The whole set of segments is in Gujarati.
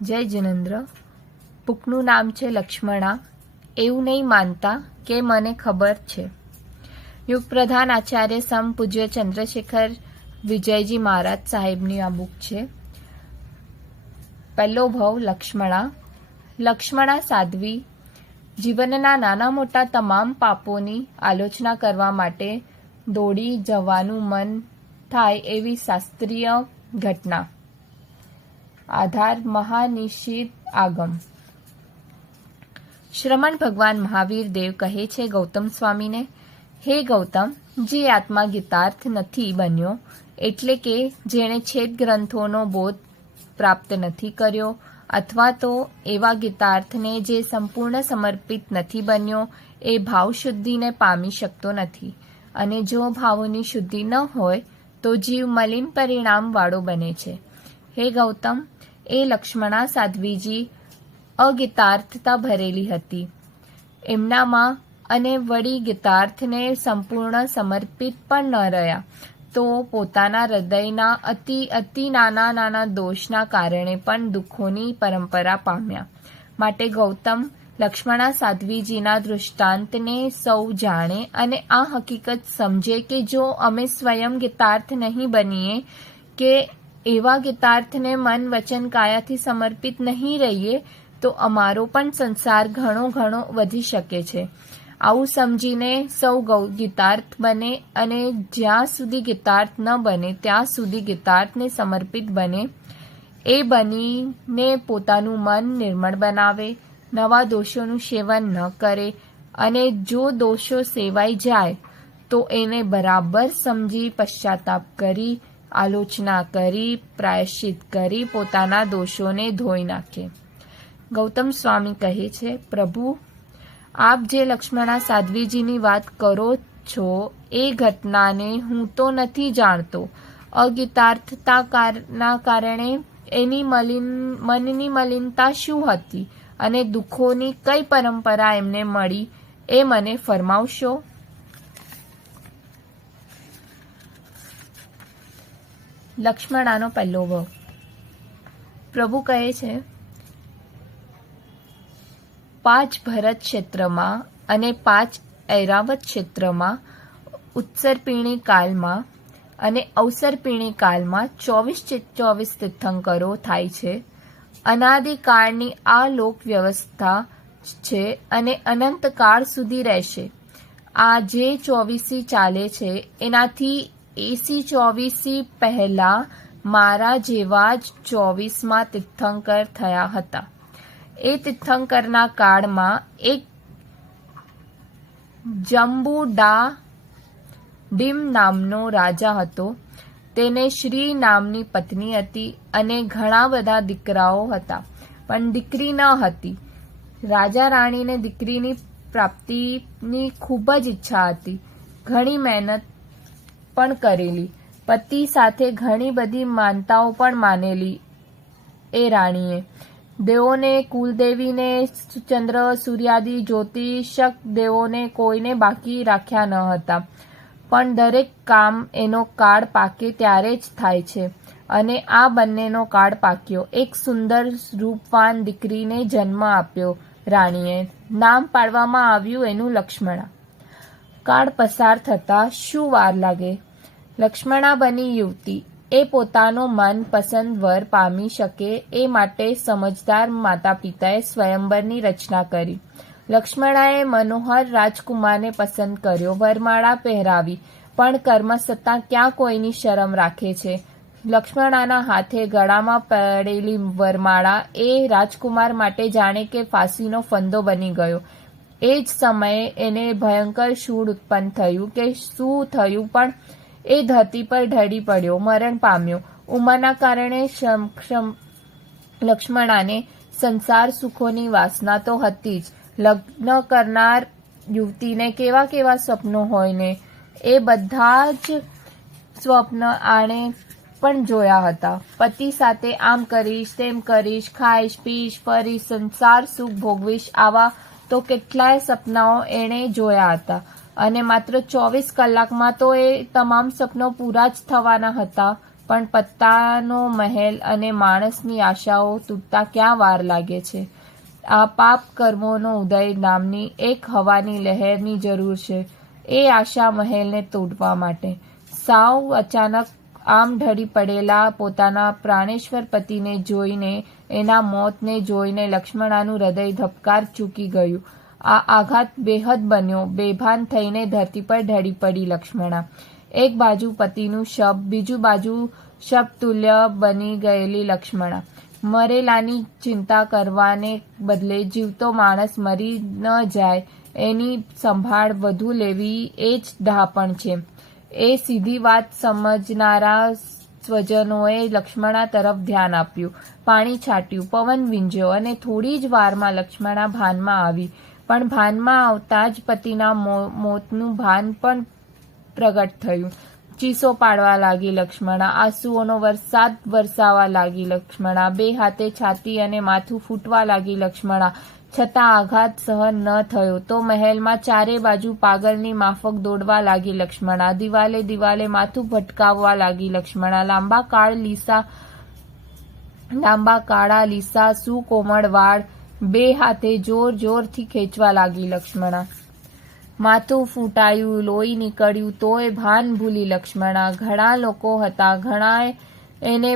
જય જિનેન્દ્ર. બુકનું નામ છે લક્ષ્મણા. એવું નહીં માનતા કે મને ખબર છે. યુગપ્રધાન આચાર્ય સમ પૂજ્ય ચંદ્રશેખર વિજયજી મહારાજ સાહેબની આ બુક છે. પહેલો ભાવ લક્ષ્મણા. લક્ષ્મણા સાધ્વી જીવનના નાના મોટા તમામ પાપોની આલોચના કરવા માટે દોડી જવાનું મન થાય એવી શાસ્ત્રીય ઘટના. આધાર મહાનિષિદ્ધ આગમ. શ્રમણ ભગવાન મહાવીર દેવ કહે છે ગૌતમ સ્વામીને, હે ગૌતમ, જે આત્મા ગીતાર્થ નથી બન્યો, એટલે કે જેણે છેદ ગ્રંથોનો બોધ પ્રાપ્ત નથી કર્યો, અથવા તો એવા ગીતાર્થને જે સંપૂર્ણ સમર્પિત નથી બન્યો, એ ભાવશુદ્ધિને પામી શકતો નથી. અને જો ભાવોની શુદ્ધિ ન હોય તો જીવ મલિન પરિણામવાળો બને છે. હે ગૌતમ, એ લક્ષ્મણા સાધ્વીજી અગીતાર્થતા ભરેલી હતી એમનામાં, અને વળી ગીતાર્થને સંપૂર્ણ સમર્પિત પણ ન રહ્યા, તો પોતાના હૃદયના અતિ નાના નાના દોષના કારણે પણ દુઃખોની પરંપરા પામ્યા. માટે ગૌતમ, લક્ષ્મણા સાધ્વીજીના દૃષ્ટાંતને સૌ જાણે અને આ હકીકત સમજે કે જો અમે સ્વયં ગીતાર્થ નહીં બનીએ, કે એવા ગીતાર્થને મન વચન કાયાથી સમર્પિત નહીં રહીએ, તો અમારો પણ સંસાર ઘણો વધી શકે છે. આવું સમજીને સૌ ગીતાર્થ બને, અને જ્યાં સુધી ગીતાર્થ ન બને ત્યાં સુધી ગીતાર્થને સમર્પિત બને. એ બનીને પોતાનું મન નિર્મળ બનાવે, નવા દોષોનું સેવન ન કરે, અને જો દોષો સેવાઈ જાય તો એને બરાબર સમજી પશ્ચાતાપ કરી, આલોચના કરી, પ્રાયશ્ચિત કરી પોતાના દોષોને ધોઈ નાખે. ગૌતમ સ્વામી કહે છે, પ્રભુ, આપ જે લક્ષ્મણા સાધ્વીજીની વાત કરો છો એ ઘટનાને હું તો નથી જાણતો. અગીતાર્થતાના કારણે એની મનની મલિનતા શું હતી અને દુઃખોની કઈ પરંપરા એમને મળી, એ મને ફરમાવશો? લક્ષ્મણાનો પહેલો ભાવ. પ્રભુ કહે છે, 5 ભરત ક્ષેત્રમાં અને 5 ઐરાવત ક્ષેત્રમાં ઉત્સર્પિણી કાળમાં અને અવસર્પિણી કાળમાં 24 તીર્થંકરો થાય છે. અનાદિકાળની આ લોક વ્યવસ્થા છે અને અનંત કાળ સુધી રહેશે. આ જે 24 ચાલે છે એનાથી 24 પહેલા મારા જેવા જ 24માં તીર્થંકર થયા હતા. એ તીર્થંકરના કાળમાં એક જંબુડીમ નામનો રાજા હતો. તેને શ્રી નામની પત્ની હતી અને ઘણા બધા દીકરાઓ હતા, પણ દીકરી ન હતી. રાજા રાણીને દીકરીની પ્રાપ્તિની ખૂબ જ ઈચ્છા હતી. ઘણી મહેનત પણ કરેલી. પતિ સાથે ઘણી બધી માનતાઓ પણ માનેલી એ રાણીએ. દેવોને, કુલદેવીને, ચંદ્ર સૂર્યાદિ જ્યોતિષક દેવોને કોઈને બાકી રાખ્યા ન હતા. પણ દરેક કામ એનો કાળ પાકે ત્યારે જ થાય છે, અને આ બંનેનો કાળ પાક્યો. એક સુંદર રૂપવાન દીકરીને જન્મ આપ્યો રાણીએ. નામ પાડવામાં આવ્યું એનું લક્ષ્મણા. કાળ પસાર થતાં શું વાર લાગે? લક્ષ્મણા બની યુવતી. એ પોતાનો મનપસંદ વર પામી શકે એ માટે સમજદાર માતા પિતાએ સ્વયંવરની રચના કરી. લક્ષ્મણાએ મનોહર રાજકુમારને પસંદ કર્યો, વરમાળા પહેરાવી, પણ કર્મસત્તા ક્યાં કોઈની શરમ રાખે છે. લક્ષ્મણાના હાથે ગળામાં પડેલી વરમાળા એ રાજકુમાર માટે જાણે કે ફાંસીનો ફંદો બની ગયો. એ જ સમયે એને ભયંકર શૂળ ઉત્પન્ન થયું કે શું થયું, પણ એ ધરતી પર ઢળી પડ્યો, મરણ પામ્યો. ઉંમરના કારણે લક્ષ્મણાને સંસાર સુખોની વાસના તો હતી જ. લગ્ન કરનાર યુવતીને કેવા સ્વપ્નો હોય ને, એ બધા જ સ્વપ્ન આણે પણ જોયા હતા. પતિ સાથે આમ કરીશ, તેમ કરીશ, ખાઈશ, પીશ, ફરીશ, સંસાર સુખ ભોગવીશ, આવા તો કેટલાય સપનાઓ એણે જોયા હતા. અને માત્ર 24 કલાકમાં તો એ તમામ સપનો પૂરા જ થવાના હતા. પણ પત્તાનો મહેલ અને માણસની આશાઓ તૂટતા ક્યાં વાર લાગે છે? આ પાપ કર્મોનો ઉદય નામની એક હવાની લહેરની જરૂર છે એ આશા મહેલને તોડવા માટે. સાવ અચાનક આમ ઢળી પડેલા પોતાના પ્રાણેશ્વર પતિને જોઈને, એના મોતને જોઈને લક્ષ્મણાનું હૃદય ધબકાર ચૂકી ગયું. આ આઘાત બેહદ બન્યો. બેભાન થઈને ધરતી પર ઢળી પડી લક્ષ્મણા. એક બાજુ પતિનું શબ, બીજું બાજુ શબતુલ્ય બની ગયેલી લક્ષ્મણા. મરેલાની ચિંતા કરવાને બદલે જીવતો માણસ મરી ન જાય એની સંભાળ વધુ લેવી એ જ ડહાપણ છે. એ સીધી વાત સમજનારા સ્વજનોએ લક્ષ્મણા તરફ ધ્યાન આપ્યું, પાણી છાંટ્યું, પવન વીંજ્યો અને થોડી જ વારમાં લક્ષ્મણા ભાનમાં આવી. પણ ભાનમાં આવતા જ પતિના મોતનું ભાન પણ પ્રગટ થયું. ચીસો પાડવા લાગી લક્ષ્મણા, આંસુઓનો વરસાદ વરસાવા લાગી લક્ષ્મણા, બે હાથે છાતી અને માથું ફૂટવા લાગી લક્ષ્મણા. છતાં આઘાત સહન ન થયો તો મહેલમાં ચારે બાજુ પાગલની માફક દોડવા લાગી લક્ષ્મણા. દિવાલે દિવાલે માથું ભટકાવવા લાગી લક્ષ્મણા. લાંબા કાળા લીસા સુકોમળ વાળ બે હાથે જોર જોરથી ખેંચવા લાગી લક્ષ્મણા. માથું ફૂટાયું, લોહી નીકળ્યું તોય ભાન ભૂલી લક્ષ્મણા. ઘણા લોકો હતા, ઘણાએ એને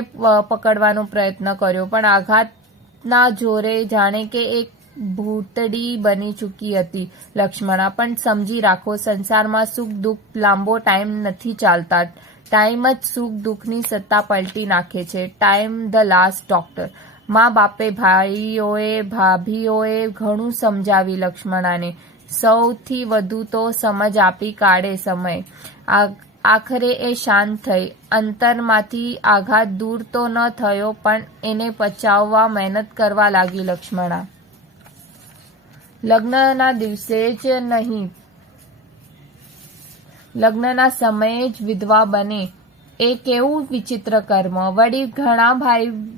પકડવાનો પ્રયત્ન કર્યો, પણ આઘાતના જોરે જાણે કે એક ભૂતડી બની ચૂકી હતી લક્ષ્મણા. પણ સમજી રાખો, સંસારમાં સુખ દુઃખ લાંબો ટાઈમ નથી ચાલતા. ટાઈમ જ સુખ દુઃખની સત્તા પલટી નાખે છે. Time the last doctor. મા બાપે, ભાઈઓએ, ભાભીઓએ ઘણું સમજાવી લક્ષ્મણાને. સૌથી વધુ તો સમજ આપી કાઢે સમય. આખરે એ શાંત થઈ. અંતરમાંથી આઘાત દૂર તો ન થયો, પણ એને પચાવવા મહેનત કરવા લાગી લક્ષ્મણા. લગ્નના દિવસે જ નહીં, લગ્નના સમયે જ વિધવા બને એ કેવું વિચિત્ર કર્મ! વળી ઘણા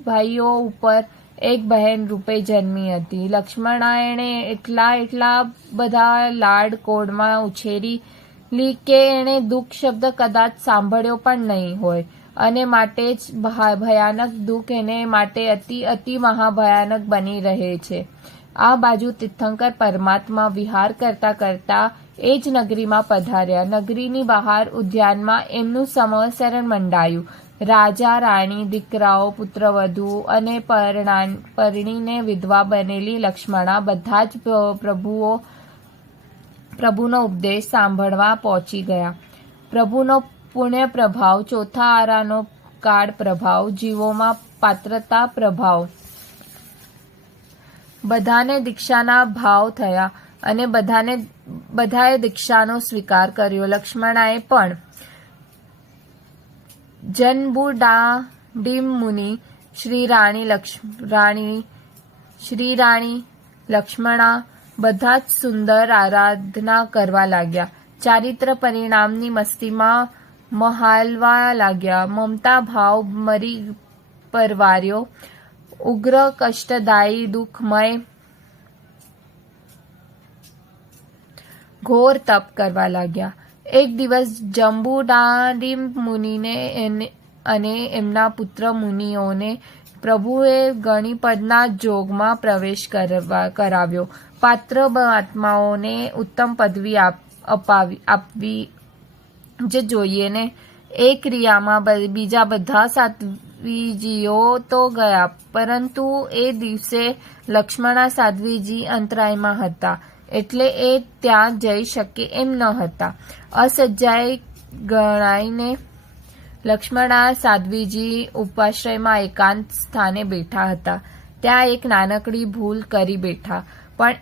ભાઈઓ ઉપર એક બહેન રૂપે જન્મી હતી લક્ષ્મણા. એણે એટલા બધા લાડ કોડમાં ઉછેરી કે એણે દુઃખ શબ્દ કદાચ સાંભળ્યો પણ નહીં હોય, અને માટે જ ભયાનક દુઃખ એને માટે અતિ મહાભયાનક બની રહે છે. આ બાજુ તીર્થંકર પરમાત્મા વિહાર કરતા કરતા એ જ નગરીમાં પધાર્યા. નગરીની બહાર ઉદ્યાનમાં એમનું સમસરણ મંડાયું. રાજા, રાણી, દીકરાઓ, પુત્રવધુ અને પરણીને વિધવા બનેલી લક્ષ્મણા બધા જ પ્રભુનો ઉપદેશ સાંભળવા પહોંચી ગયા. પ્રભુનો પુણ્ય પ્રભાવ, ચોથા આરાનો કાળ પ્રભાવ, જીવોમાં પાત્રતા પ્રભાવ. બધાને દીક્ષાના ભાવ થયા અને બધાએ દીક્ષાનો સ્વીકાર કર્યો. લક્ષ્મણાએ પણ. જનબુડાડીમ મુનિ, શ્રી રાણી લક્ષ્મણા બધા જ સુંદર આરાધના કરવા લાગ્યા. ચારિત્ર પરિણામની મસ્તીમાં મહાલવા લાગ્યા. મમતા ભાવ મરી પરવાર્યો. ઉગ્ર કષ્ટદાયી દુઃખમય ઘોર તપ કરવા લાગ્યા. એક દિવસ જંબુડાડીમ મુનિને અને એમના પુત્ર મુનિઓને પ્રભુએ ગણિપદના જોગમાં પ્રવેશ કરાવ્યો. પાત્ર આત્માઓને ઉત્તમ પદવી આપવી જ જોઈએ ને. એ ક્રિયામાં બીજા બધા સાધ્વીજીઓ તો ગયા, પરંતુ એ દિવસે લક્ષ્મણા સાધ્વીજી અંતરાયમાં હતા, એટલે એ ત્યાં જઈ શકે એમ ન હતા. અસજ્જાએ ગણાઈને લક્ષ્મણા સાધ્વીજી ઉપાશ્રયમાં એકાંત સ્થાને બેઠા હતા. ત્યાં એક નાનકડી ભૂલ કરી બેઠા, પણ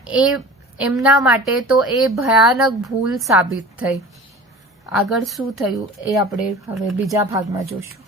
એમના માટે તો એ ભયાનક ભૂલ સાબિત થઈ. આગળ શું થયું એ આપણે હવે બીજા ભાગમાં જોશું.